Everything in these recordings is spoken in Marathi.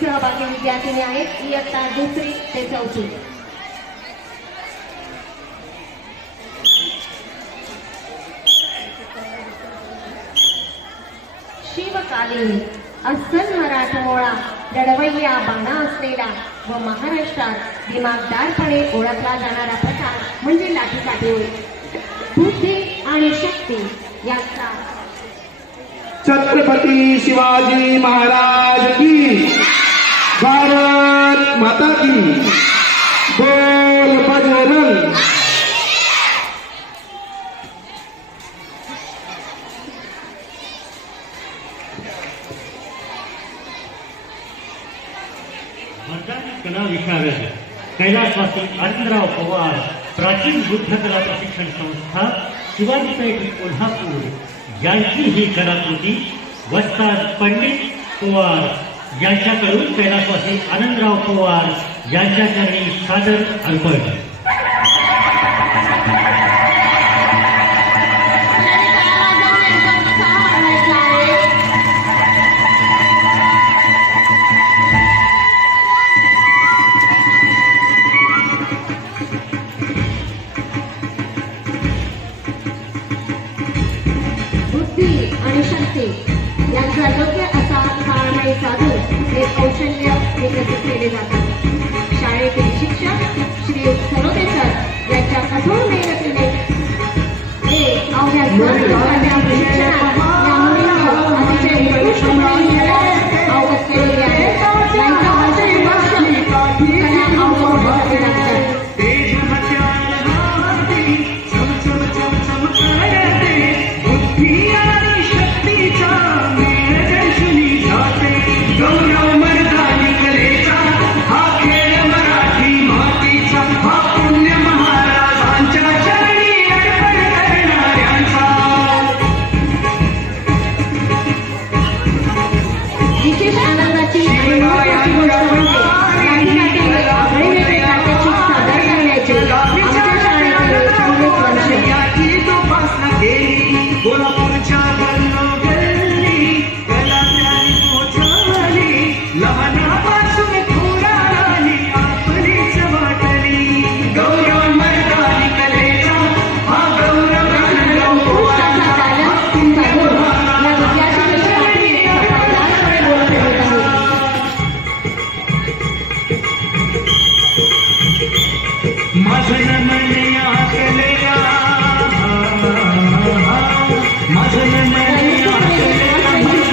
सहभागी विद्यार्थिनी आहेत इयत्ता 2री ते 4थी. शिवकालीन अस्सल मराठमोळा लढवय्या बाणा असलेला व महाराष्ट्रात दिमागदारपणे ओळखला जाणारा प्रकार म्हणजे लाठीकाठी होय. बुद्धी आणि शक्ती यांचा छत्रपती शिवाजी महाराज की, भारत माता की, बोल बजरंग. कला विशारद कैलासवासी आनंदराव पवार प्राचीन बुद्ध कला प्रशिक्षण संस्था शिवाजी पेठ कोल्हापूर यांची ही कलाकृती वस्ताद पंडित पवार यांच्याकडून कैलासवासी आनंदराव पवार यांच्याकडे सादर अर्पण. आणि शक्ती यांचा योग्य असा ताळमेळ साधून हे कौशल्य विकसित केले जातात. शाळेतील शिक्षक श्री सरोदे सर यांच्या कठोर मेहनतीने हे अवघ्या प्रशिक्षणात या मुलींना अतिशय उत्कृष्टपणे अवगत केलेली आहे. यांचा वर्षानुवर्ष कला अवगत होण्यासाठी लागतात. विशेष आनंदाची आणि महत्त्वाची गोष्ट म्हणजे लाठीकाठी आगळीवेगळी नाट्याची सादर करण्याचे आमच्या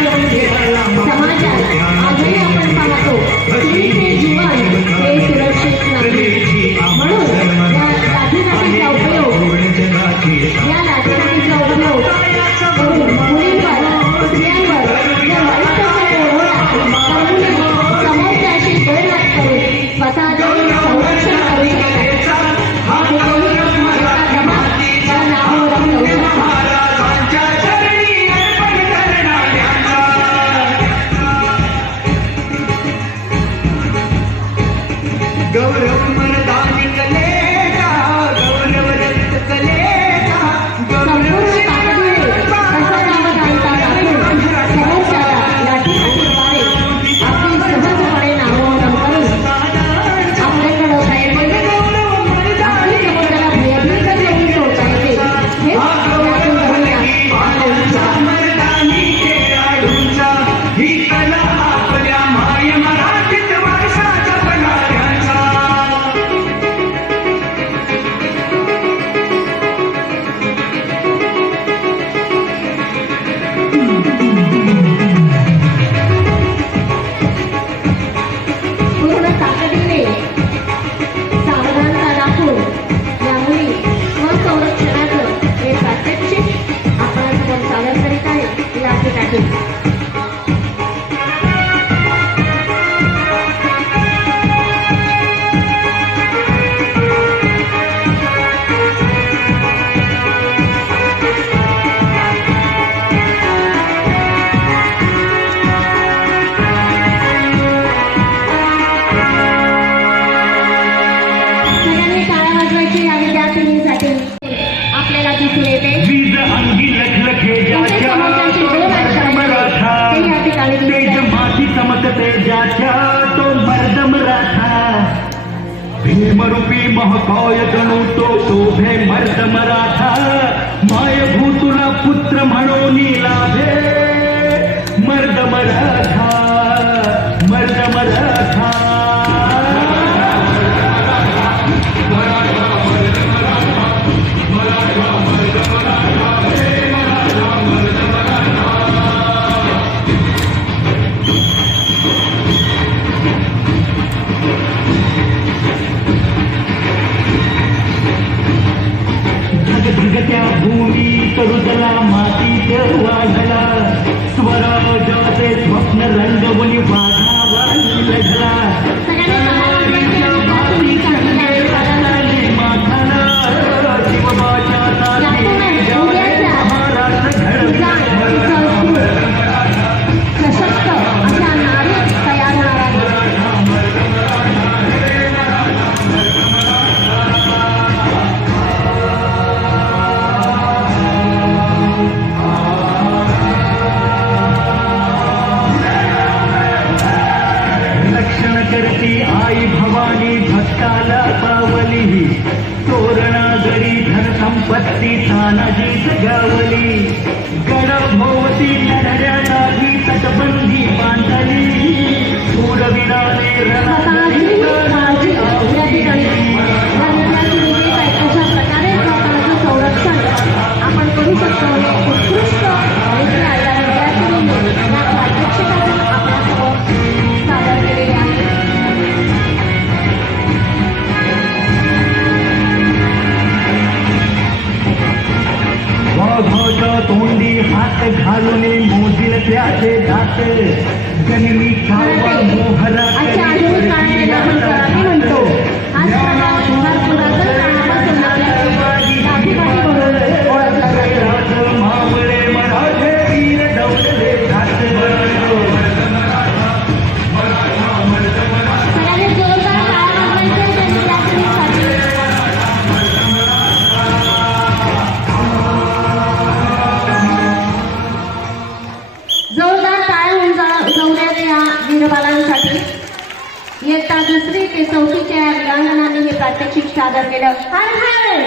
शाळेचे पहिले समाजात आजही आपण पाहतो स्त्रीचे जीवन हे सुरक्षित नाही. म्हणून या लाठीकाठीचा उपयोग करून मुलींवर स्त्रियांवर जर वाईट प्रसंग ओढवला तर मुली समोरच्याशी गैरवाद करून स्वतःचे संरक्षण करू शकतात. भीमरूपी महाकाय जणू तो शोभे मर्द मराठा मायभूतुला पुत्र म्हणून लाभे मर्द मराठा मर्द मराठा धगधगत्या भूमी तरुदला मातीत वाढला स्वराजाचे स्वप्न रंगवली वाघावा लढला माथाला शिवबाच्या सशक्त अशा नारी तयार होणार आहेत. रक्षण करती आई भवानी भक्ताला पावली तोरणा जरी धन संपत्ती तानाजी जगावली गडभोवती लढ्या जागी तटबंदी बांधली सूरवीराने स्वतःची काळजी या ठिकाणी या विद्यार्थी विजेत आहेत. अशा प्रकारे स्वतःचं संरक्षण आपण करू शकतो. उत्कृष्ट रित्या या विद्यार्थिनींनी या प्रात्यक्षिकातून आपल्यासमोर सादर केलेले आहे. वाघाच्या तोंडी हात घालून मोजील त्याचे दात जन्मी कावा मोहरा आजच्या आधुनिक काळात आपण करावी म्हणतो. हाच प्रकार भर पुरातन काळापासून आपल्याकडे काठीकाठी म्हणून ओळखला जातो. मावळे मराठे वीर डवले घात सगळ्यांनी जोरदार टाळ्या वाजवायच्या त्या विद्यार्थिनींसाठी. जोरदार टाळ्या उजवण्यात या वीरबालांसाठी. इयत्ता 2री ते 4वीच्या वीरांगणांनी हे प्रात्यक्षिक सादर केलं. हाय हाय